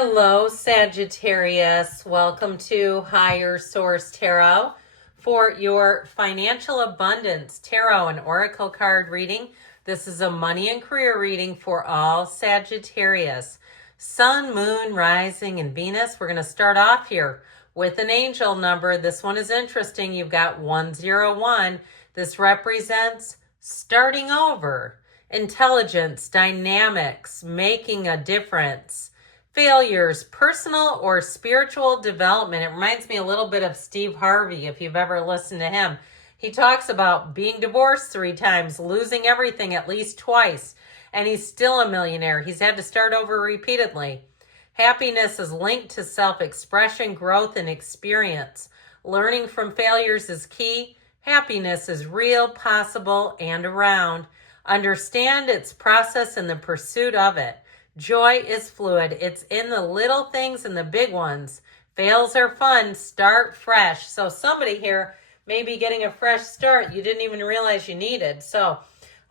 Hello, Sagittarius. Welcome to Higher Source Tarot for your financial abundance tarot and oracle card reading. This is a money and career reading for all Sagittarius. Sun, Moon, Rising, and Venus. We're going to start off here with an angel number. This one is interesting. You've got 101. This represents starting over, intelligence, dynamics, making a difference. Failures, personal or spiritual development. It reminds me a little bit of Steve Harvey, if you've ever listened to him. He talks about being divorced 3 times, losing everything at least twice, and he's still a millionaire. He's had to start over repeatedly. Happiness is linked to self-expression, growth, and experience. Learning from failures is key. Happiness is real, possible, and around. Understand its process and the pursuit of it. Joy is fluid. It's in the little things and the big ones. Fails are fun. Start fresh. So somebody here may be getting a fresh start you didn't even realize you needed. So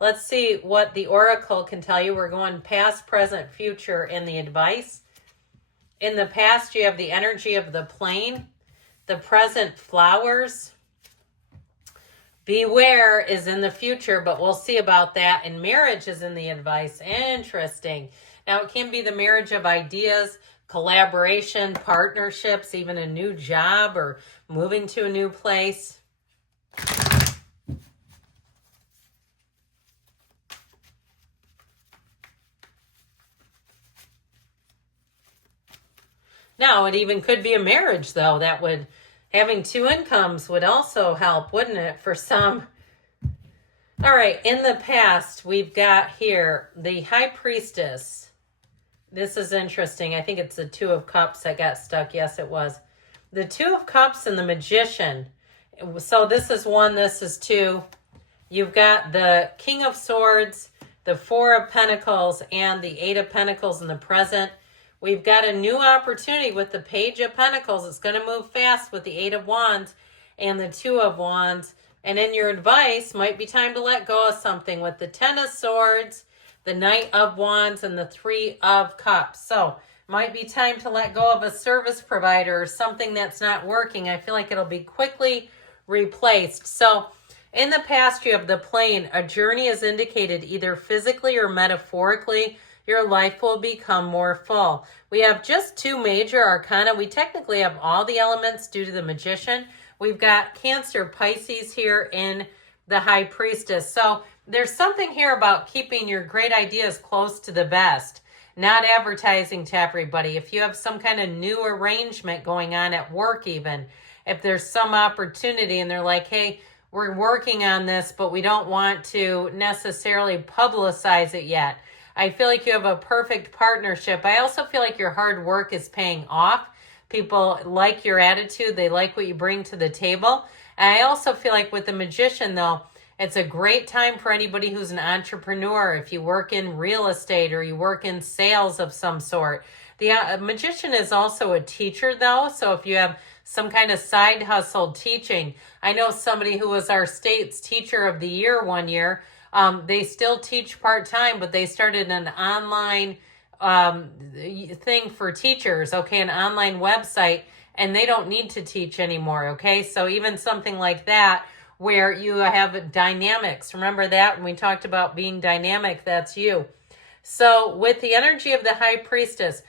let's see what the oracle can tell you. We're going past, present, future in the advice. In the past, you have the energy of the plane. The present, flowers. Beware is in the future, but we'll see about that. And marriage is in the advice. Interesting. Now, it can be the marriage of ideas, collaboration, partnerships, even a new job or moving to a new place. Now, it even could be a marriage, though. Having 2 incomes would also help, wouldn't it, for some? All right, in the past, we've got here the High Priestess. This is interesting. I think it's the 2 of Cups that got stuck. Yes, it was. The 2 of Cups and the Magician. So this is 1, this is 2. You've got the King of Swords, the 4 of Pentacles, and the 8 of Pentacles in the present. We've got a new opportunity with the Page of Pentacles. It's going to move fast with the 8 of Wands and the 2 of Wands. And in your advice, might be time to let go of something with the 10 of Swords, the Knight of Wands, and the 3 of Cups. So might be time to let go of a service provider or something that's not working. I feel like it'll be quickly replaced. So in the past, you have the plane. A journey is indicated either physically or metaphorically. Your life will become more full. We have just 2 major arcana. We technically have all the elements due to the Magician. We've got Cancer, Pisces here in the High Priestess. So there's something here about keeping your great ideas close to the vest, not advertising to everybody. If you have some kind of new arrangement going on at work even, if there's some opportunity and they're like, hey, we're working on this, but we don't want to necessarily publicize it yet. I feel like you have a perfect partnership. I also feel like your hard work is paying off. People like your attitude. They like what you bring to the table. And I also feel like with the Magician, though, it's a great time for anybody who's an entrepreneur. If you work in real estate or you work in sales of some sort. The Magician is also a teacher, though. So if you have some kind of side hustle teaching, I know somebody who was our state's teacher of the year one year. They still teach part-time, but they started an online thing for teachers, okay, an online website, and they don't need to teach anymore, okay? So even something like that, where you have dynamics. Remember that when we talked about being dynamic, that's you. So with the energy of the High Priestess,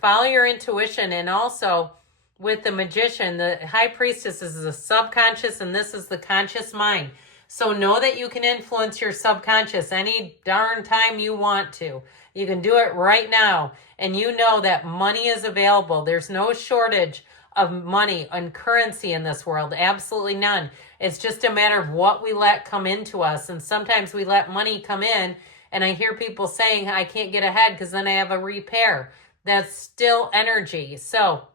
follow your intuition. And also with the Magician, the High Priestess is the subconscious and this is the conscious mind. So know that you can influence your subconscious any darn time you want to. You can do it right now. And you know that money is available. There's no shortage of money and currency in this world. Absolutely none. It's just a matter of what we let come into us. And sometimes we let money come in and I hear people saying, I can't get ahead because then I have a repair. That's still energy. So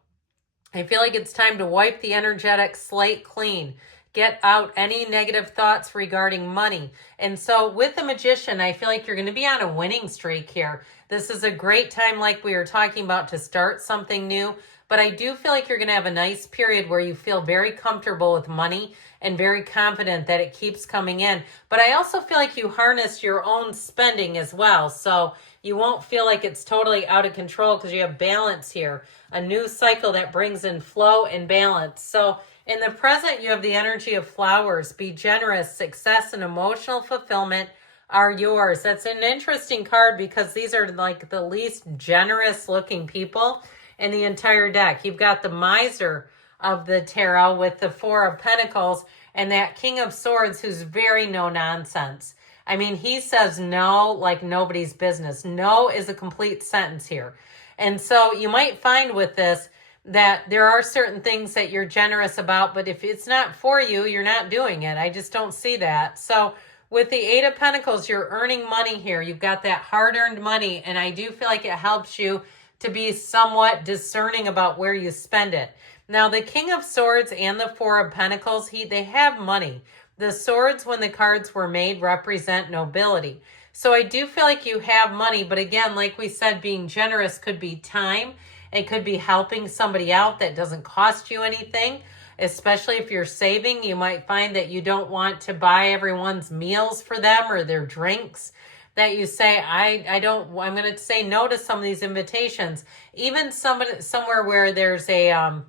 I feel like it's time to wipe the energetic slate clean. Get out any negative thoughts regarding money. And so with the Magician, I feel like you're going to be on a winning streak here. This is a great time, like we were talking about, to start something new. But I do feel like you're going to have a nice period where you feel very comfortable with money and very confident that it keeps coming in. But I also feel like you harness your own spending as well. So you won't feel like it's totally out of control because you have balance here. A new cycle that brings in flow and balance. So in the present, you have the energy of flowers. Be generous. Success and emotional fulfillment are yours. That's an interesting card because these are like the least generous looking people in the entire deck. You've got the miser of the tarot with the Four of Pentacles and that King of Swords who's very no nonsense. I mean, he says no like nobody's business. No is a complete sentence here. And so you might find with this that there are certain things that you're generous about, but if it's not for you, you're not doing it. I just don't see that. So with the Eight of Pentacles, you're earning money here. You've got that hard-earned money, and I do feel like it helps you to be somewhat discerning about where you spend it. Now, the King of Swords and the Four of Pentacles, they have money. The swords, when the cards were made, represent nobility. So I do feel like you have money, but again, like we said, being generous could be time. It could be helping somebody out that doesn't cost you anything. Especially if you're saving, you might find that you don't want to buy everyone's meals for them or their drinks. That you say, I'm going to say no to some of these invitations. Even somewhere where there's a,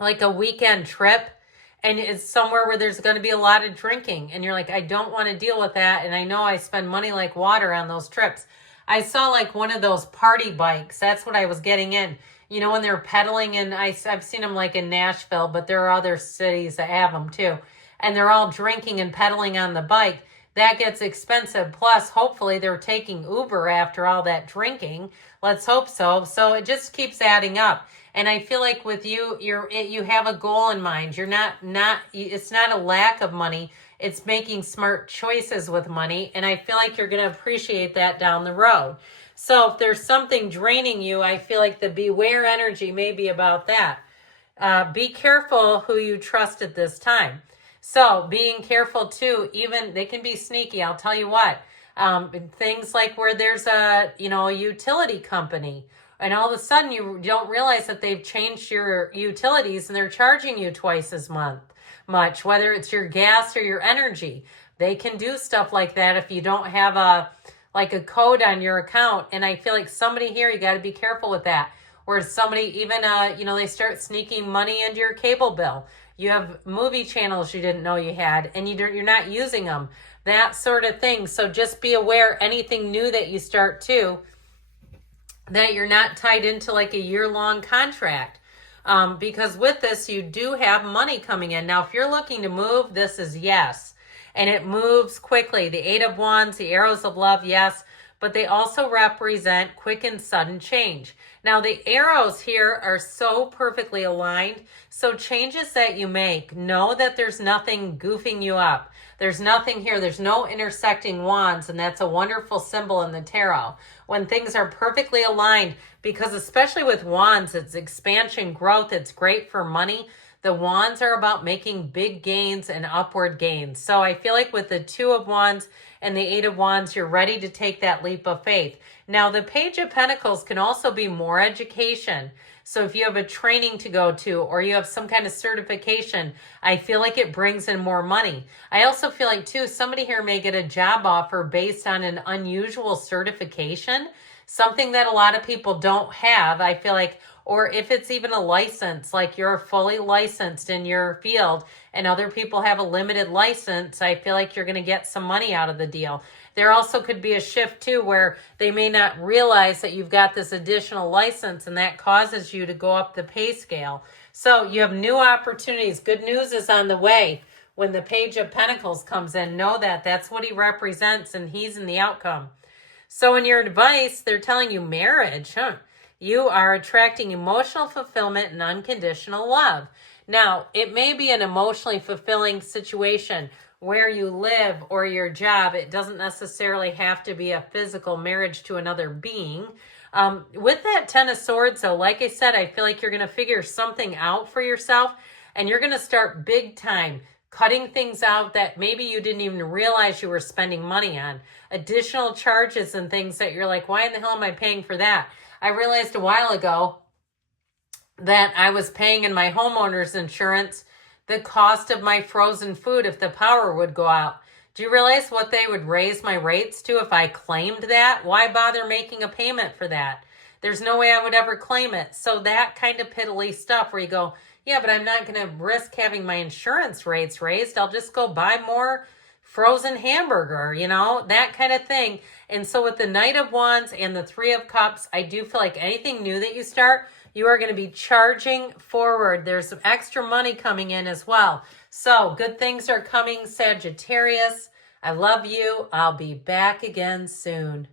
like a weekend trip and it's somewhere where there's going to be a lot of drinking. And you're like, I don't want to deal with that. And I know I spend money like water on those trips. I saw like one of those party bikes. That's what I was getting in. You know, when they're pedaling, and I've seen them like in Nashville, but there are other cities that have them too. And they're all drinking and pedaling on the bike. That gets expensive. Plus, hopefully they're taking Uber after all that drinking. Let's hope so. So it just keeps adding up. And I feel like with you, you have a goal in mind. You're not, it's not a lack of money. It's making smart choices with money. And I feel like you're going to appreciate that down the road. So if there's something draining you, I feel like the beware energy may be about that. Be careful who you trust at this time. So being careful too, even they can be sneaky. I'll tell you what, things like where there's a utility company and all of a sudden you don't realize that they've changed your utilities and they're charging you twice as much, whether it's your gas or your energy. They can do stuff like that if you don't have a code on your account. And I feel like somebody here, you got to be careful with that. Or somebody even, they start sneaking money into your cable bill. You have movie channels you didn't know you had, and you're not using them. That sort of thing. So just be aware, anything new that you start to, that you're not tied into like a year-long contract. Because with this, you do have money coming in. Now, if you're looking to move, this is yes. And it moves quickly. The Eight of Wands, the arrows of love, yes. But they also represent quick and sudden change. Now, the arrows here are so perfectly aligned. So changes that you make, know that there's nothing goofing you up. There's nothing here. There's no intersecting wands, and that's a wonderful symbol in the tarot. When things are perfectly aligned, because especially with wands, it's expansion, growth. It's great for money. The wands are about making big gains and upward gains. So I feel like with the Two of Wands and the Eight of Wands, you're ready to take that leap of faith. Now, the Page of Pentacles can also be more education. So if you have a training to go to or you have some kind of certification, I feel like it brings in more money. I also feel like, too, somebody here may get a job offer based on an unusual certification, something that a lot of people don't have. I feel like, or if it's even a license, like you're fully licensed in your field and other people have a limited license, I feel like you're going to get some money out of the deal. There also could be a shift too where they may not realize that you've got this additional license and that causes you to go up the pay scale. So you have new opportunities. Good news is on the way. When the Page of Pentacles comes in, know that that's what he represents and he's in the outcome. So in your advice, they're telling you marriage, you are attracting emotional fulfillment and unconditional love. Now, it may be an emotionally fulfilling situation where you live or your job. It doesn't necessarily have to be a physical marriage to another being. With that Ten of Swords, though, like I said, I feel like you're going to figure something out for yourself and you're going to start big time cutting things out that maybe you didn't even realize you were spending money on. Additional charges and things that you're like, why in the hell am I paying for that? I realized a while ago that I was paying in my homeowner's insurance the cost of my frozen food if the power would go out. Do you realize what they would raise my rates to if I claimed that? Why bother making a payment for that? There's no way I would ever claim it. So that kind of piddly stuff where you go, yeah, but I'm not going to risk having my insurance rates raised. I'll just go buy more frozen hamburger, you know, that kind of thing. And so with the Knight of Wands and the Three of Cups, I do feel like anything new that you start, you are going to be charging forward. There's some extra money coming in as well. So good things are coming, Sagittarius. I love you. I'll be back again soon.